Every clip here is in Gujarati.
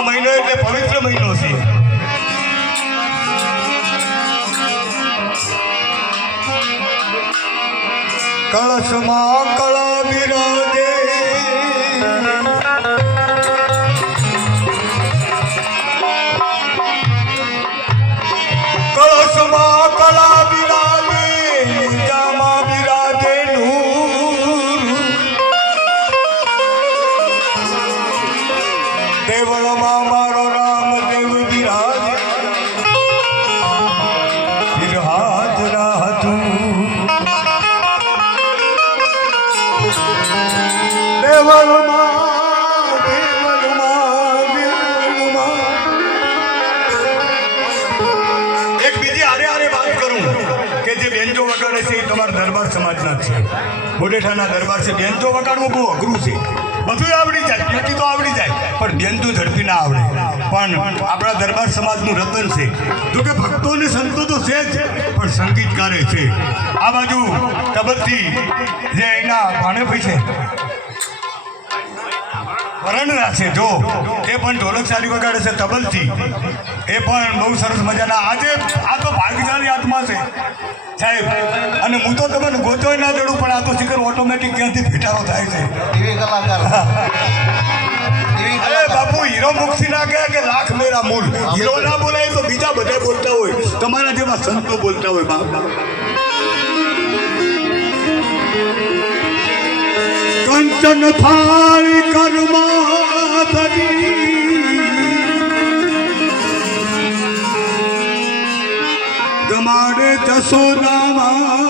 આ મહિનો એટલે પવિત્ર મહિનો છે. કળશમાં કળા વગાડે છે, એ તમારા દરબાર સમાજના છે. મોડેઠાના દરબાર છે બેન્જો વગાડવું બહુ અઘરું છે. બધું આવડી જાય નક્કી તો આવડી જાય, પણ બેન્જો ઝડપી ના આવડે. પણ આપણા દરબાર સમાજનું રતન છે. જો કે ભક્તો ને સંતો તો છે જ, પણ સંગીતકારે છે. આ બાજુ કબરથી જે એના ભાણેભાઈ છે વરણના છે જો. એ પણ ઢોલક ચાલી વગાડે છે તબલથી. એ પણ બહુ સરસ મજાના. આજે આ તો ભાગ્યશાળી આત્મા છે. સાહેબ અને હું તો તમને ગોતો ના દડું પણ આ તો શિખર ઓટોમેટિક ક્યાંથી ફેટારો થાય છે. અરે બાપુ હીરો મુક્તિ ના કહે કે લાખ મેરા મૂળ. હીરો ના બોલાય તો બીજા બધા બોલતા હોય. તમારા જેવા સંતો બોલતા હોય બાપ. કંચન થાળી કર્મા ધરી તમારે જસોદામાં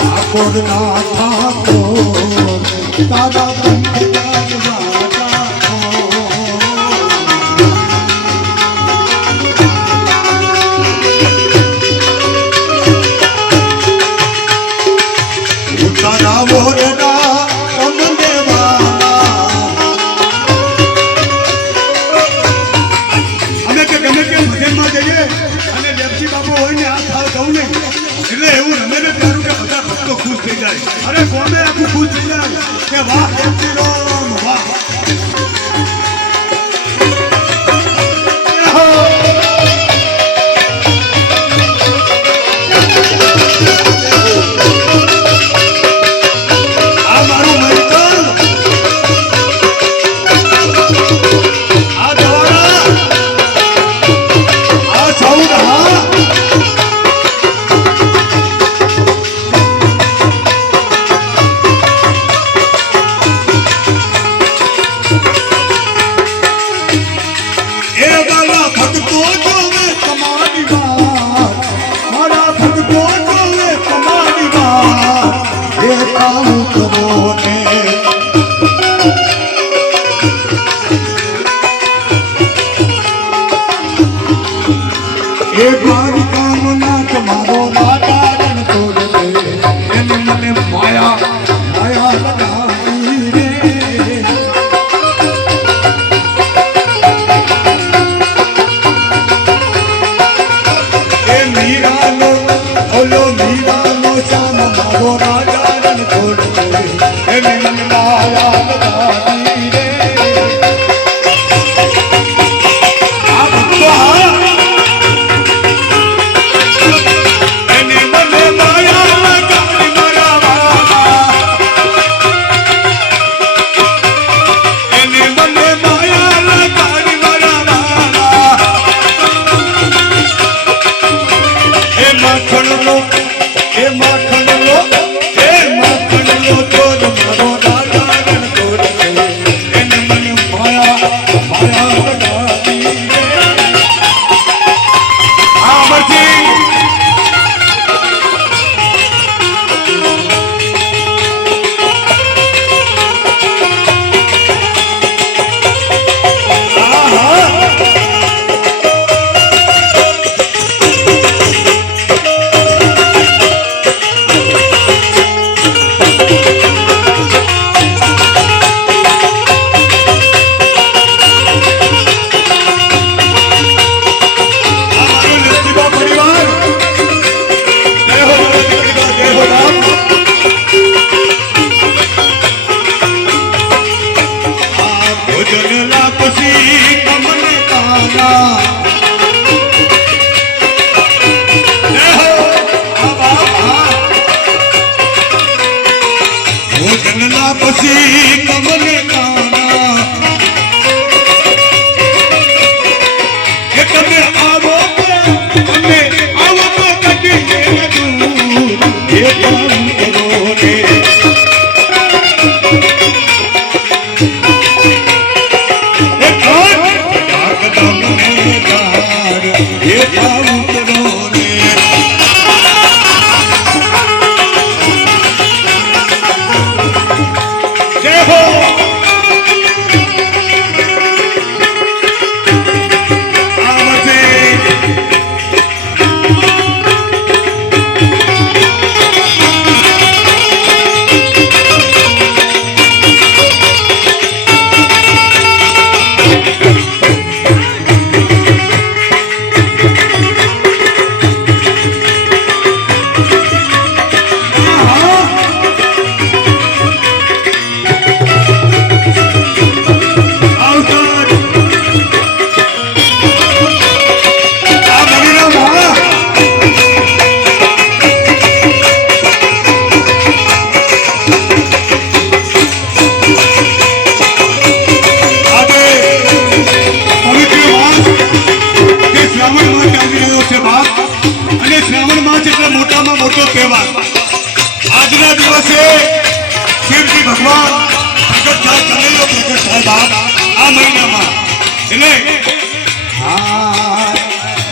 ठाकुर ना ठाकुर दादा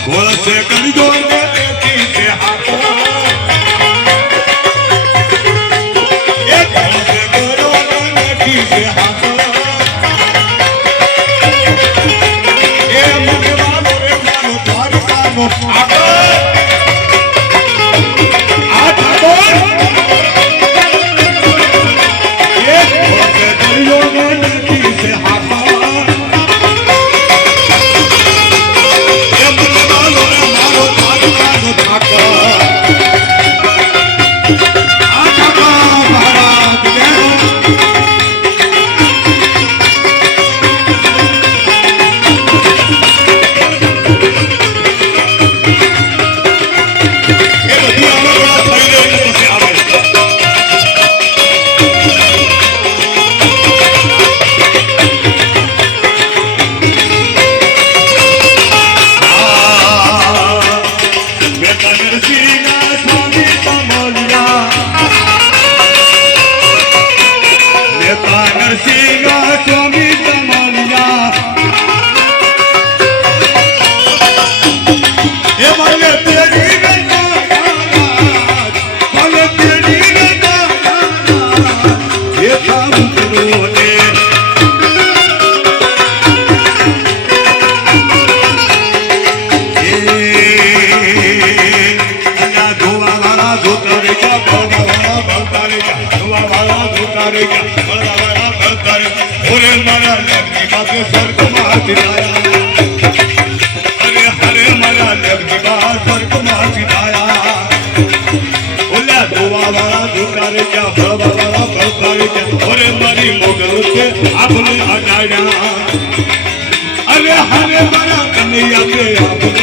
વર્ષે કરી દો અરે મારી મોગલ છે આપણે અડાડ્યા અરે હરે મારા કનૈયા છે આપણે